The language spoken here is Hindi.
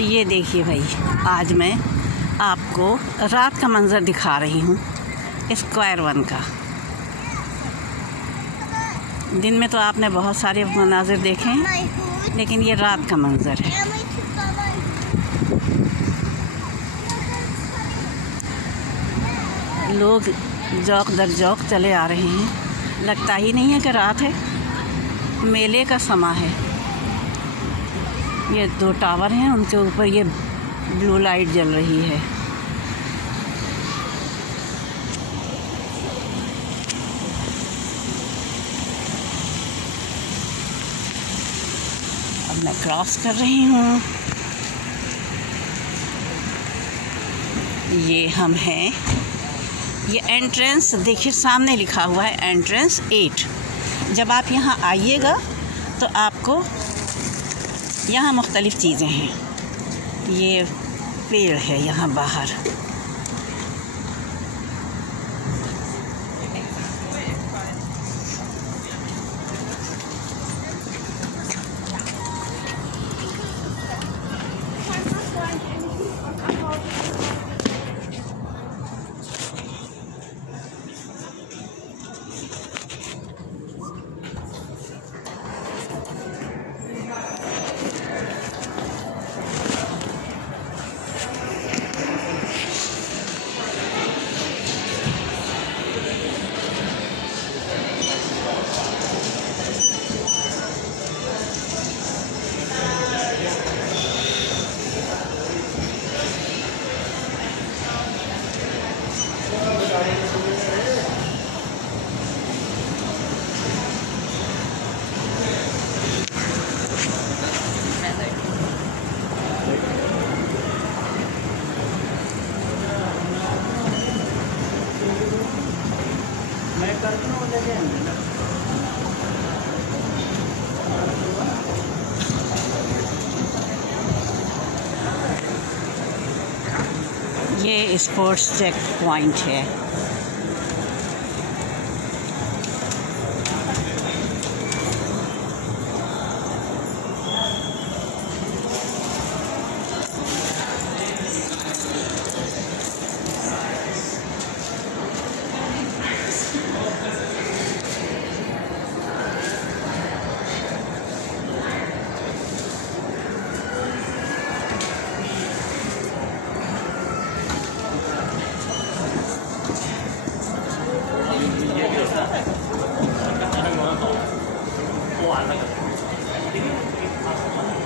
ये देखिए भाई, आज मैं आपको रात का मंज़र दिखा रही हूँ स्क्वायर वन का। दिन में तो आपने बहुत सारे मनाजिर देखे हैं, लेकिन ये रात का मंज़र है। लोग जौक दर जौक चले आ रहे हैं, लगता ही नहीं है कि रात है। मेले का समा है। ये 2 टावर हैं, उनके ऊपर ये ब्लू लाइट जल रही है। अब मैं क्रॉस कर रही हूँ। ये हम हैं, ये एंट्रेंस देखिए, सामने लिखा हुआ है एंट्रेंस 8। जब आप यहाँ आइएगा तो आपको यहाँ मुख्तलिफ़ चीज़ें हैं। ये पेड़ है यहाँ बाहर। ये स्पोर्ट्स चेक पॉइंट है।我玩那个。